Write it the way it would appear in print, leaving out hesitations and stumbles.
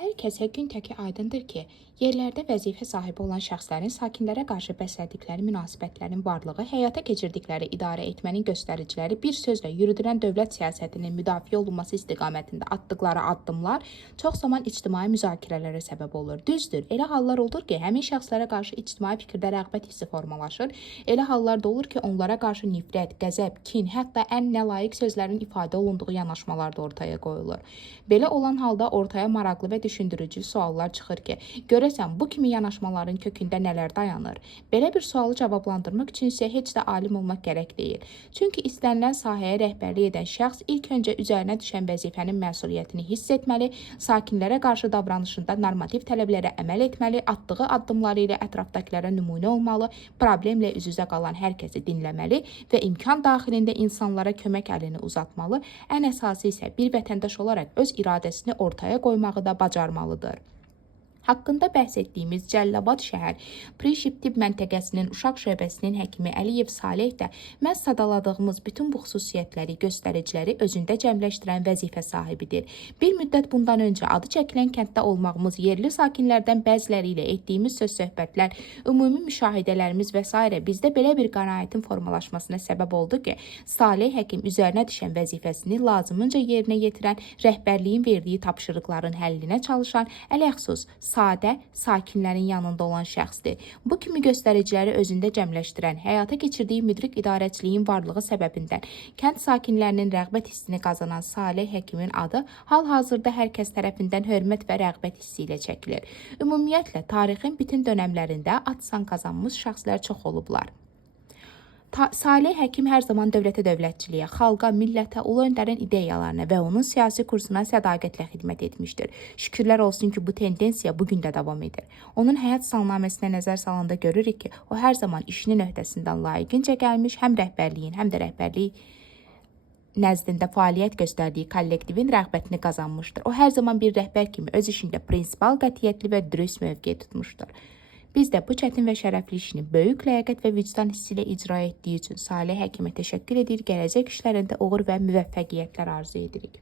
Hər kəsə gün təki aydındır ki, yerlərdə vəzifə sahibi olan şəxslərin sakinlərə qarşı bəslədikləri münasibətlərin varlığı, həyata keçirdikləri idarə etmənin göstəriciləri, bir sözlə yürüdülən dövlət siyasətinin müdafiə olunması istiqamətində atdıqları addımlar çox zaman ictimai müzakirələrə səbəb olur. Düzdür, elə hallar olur ki, həmin şəxslərə qarşı ictimai fikirdə rəğbət hissi formalaşır. Elə hallar da olur ki, onlara qarşı nifrət, qəzəb, kin, hətta ən nalayiq sözlərin ifadə olunduğu yanaşmalar da ortaya qoyulur. Belə olan halda ortaya maraqlı və düşündürücü suallar çıxır ki, görəsən bu kimi yanaşmaların kökündə nələr dayanır? Belə bir sualı cavablandırmaq üçün isə heç də alim olmaq gərək deyil. Çünki istənilən sahəyə rəhbərlik edən şəxs ilk öncə üzərinə düşən vəzifənin məsuliyyətini hiss etməli, sakinlərə qarşı davranışında normativ tələblərə əməl etməli, atdığı addımları ilə ətrafdakılara nümunə olmalı, problemlə üz-üzə qalan hər kəsi dinləməli və imkan daxilində insanlara kömək əlini uzatmalı, ən əsası isə bir vətəndaş olaraq öz iradəsini ortaya qoymağı da bacarmalıdır. Haqqında bəhs etdiyimiz Cəlilabad şəhər Prişib tibb məntəqəsinin uşaq şöbəsinin həkimi Əliyev Saleh də məhz sadaladığımız bütün bu xüsusiyyətləri, göstəriciləri özündə cəmləşdirən vəzifə sahibidir. Bir müddət bundan öncə adı çəkilən kənddə olmağımız, yerli sakinlərdən bəziləri ilə etdiyimiz söz-söhbətlər, ümumi müşahidələrimiz və s. bizdə belə bir qənaətin formalaşmasına səbəb oldu ki, Saleh həkim üzərinə düşən vəzifəsini lazımınca yerinə yetirən, rəhbərliyin verdiyi tapşırıqların həllinə çalışan, ələxüsus sadə, sakinlərin yanında olan şəxsdir. Bu kimi göstəriciləri özündə cəmləşdirən, həyata keçirdiyi müdrik idarəçiliyin varlığı səbəbindən kənd sakinlərinin rəğbət hissini qazanan Saleh həkimin adı hal-hazırda hər kəs tərəfindən hörmət və rəğbət hissi ilə çəkilir. Ümumiyyətlə, tarixin bütün dönəmlərində ad-san qazanmış şəxslər çox olublar. Saleh həkim hər zaman dövlətçiliyə, xalqa, millətə, ulu öndərin ideyalarına və onun siyasi kursuna sədaqətlə xidmət etmişdir. Şükürlər olsun ki, bu tendensiya bugün də davam edir. Onun həyat salnaməsinə nəzər salanda görürük ki, o hər zaman işinin öhdəsindən layiqincə gəlmiş, həm rəhbərliyin, həm də rəhbərlik nəzdində fəaliyyət göstərdiyi kollektivin rəğbətini qazanmışdır. O hər zaman bir rəhbər kimi öz işində prinsipal, qətiyyətli və dürüst mövqe tutmuşdur. Biz də bu çətin və şərəfli işini böyük ləyaqət və vicdan hissi ilə icra etdiyi üçün Saleh həkimə təşəkkür edir, gələcək işlərində uğur və müvəffəqiyyətlər arzu edirik.